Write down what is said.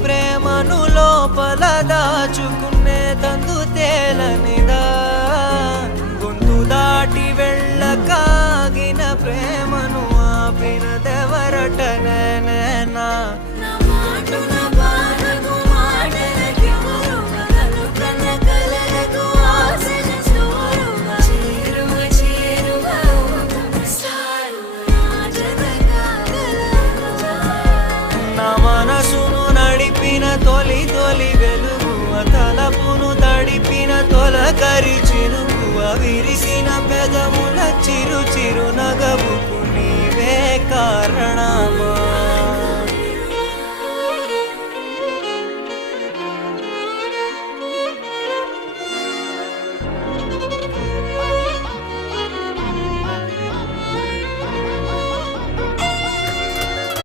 ప్రేమను లోపల దాచుకునే తందు తేలనిదా గొంతు దాటి వెళ్ళకాగిన ప్రేమను ఆపినదెవరటనే నేనా మనసును నడిపిన తొలి తొలి వెలుగు తలపును తడిపిన తొలకరి చిరుకువ విరిసిన పెదముల చిరు చిరు నగవుకు నీవే కారణమా